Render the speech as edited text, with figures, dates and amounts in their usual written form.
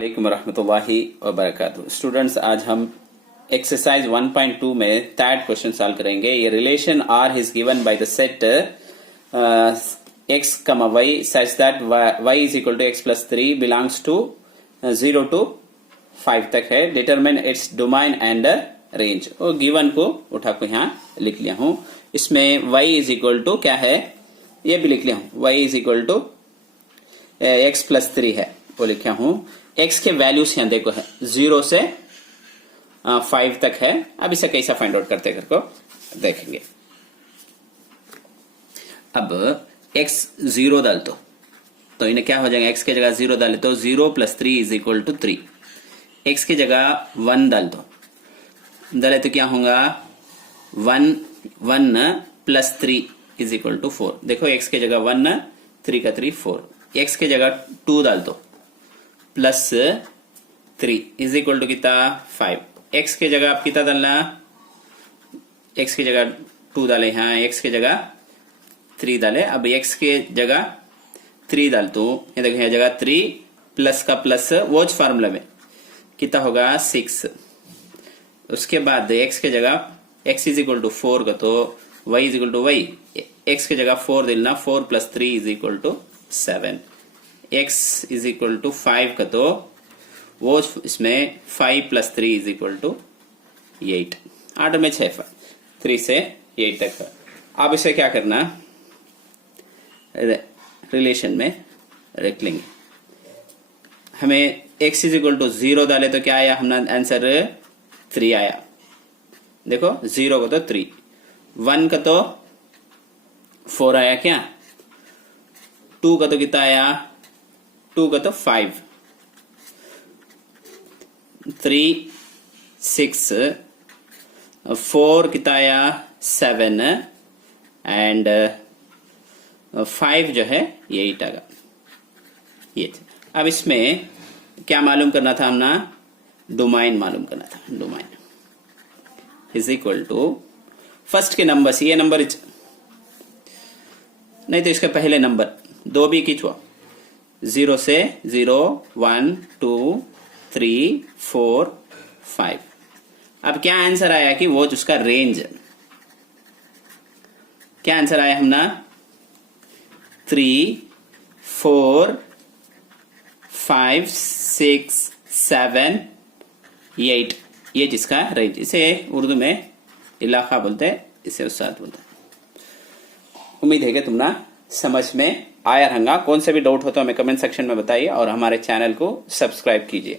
वालेकुम रहमतुल्लाहि व बरकातुहू। स्टूडेंट्स, आज हम एक्सरसाइज 1.2 में थर्ड क्वेश्चन सॉल्व करेंगे। ये relation R is given by the set x, y such that y is equal to x plus 3 belongs to 0 to 5 तक है। Determine its domain and range. और गिवन को उठा को यहाँ लिख लिया हूं। इसमें y इज इक्वल टू क्या है ये भी लिख लिया हूं। y is equal to x plus 3 है वो लिखा हूं। x के वैल्यूज यहाँ देखो है 0 से 5 तक है। अब इसे कैसा फाइंड आउट करते करको देखेंगे। अब x 0 डाल तो इन्हें क्या हो जाएगा। x के जगह 0 डाले तो 0 plus 3 is equal to 3। x के जगह 1 डाले तो क्या होगा 1 प्लस 3 इज इक्वल टू 4। देखो x के जगह 1 3 का 3 4। x के जगह 2 डाल दो प्लस 3 इज इक्वल टू कितना 5। x के जगह आप कितना डालना x की जगह 2 डाले यहाँ x के जगह 3 डाले। अब x के जगह 3 डाल तो ये देखो यहाँ जगह 3 प्लस का प्लस वॉच फार्मूला में कितना होगा 6। उसके बाद x के जगह x इज इक्वल टू 4 का तो y is equal to y। x के जगह 4 दिलना 4 plus 3 is equal to 7। x is equal to 5 का तो वो इसमें 5 प्लस 3 इज इक्वल टू 8। 8 में 6 3 से 8 तक है। अब इसे क्या करना रिलेशन में रख लेंगे। हमें x इज इक्वल टू 0 डाले तो क्या आया हमारा आंसर 3 आया। देखो 0 का तो 3, 1 का तो 4 आया क्या, 2 का तो कितना आया 2 का तो 5, 3 6, 4 कितना आया 7 एंड 5 जो है 8 आएगा। ये अब इसमें क्या मालूम करना था हमने डोमेन मालूम करना था। Domain is equal to first के नंबर से ये नंबर नहीं तो इसके पहले नंबर 2 भी खींचवा 0 से 0 1 2 3 4 5। अब क्या आंसर आया कि वो उसका रेंज क्या आंसर आया हमने 3 4 5 6 7 8 ये जिसका रेंज। इसे उर्दू में इलाका बोलते हैं, इसे उस्ताद बोलते हैं। उम्मीद है कि तुमने समझ में आया रहेगा। कौन से भी डाउट हो तो हमें कमेंट सेक्शन में बताइए और हमारे चैनल को सब्सक्राइब कीजिए।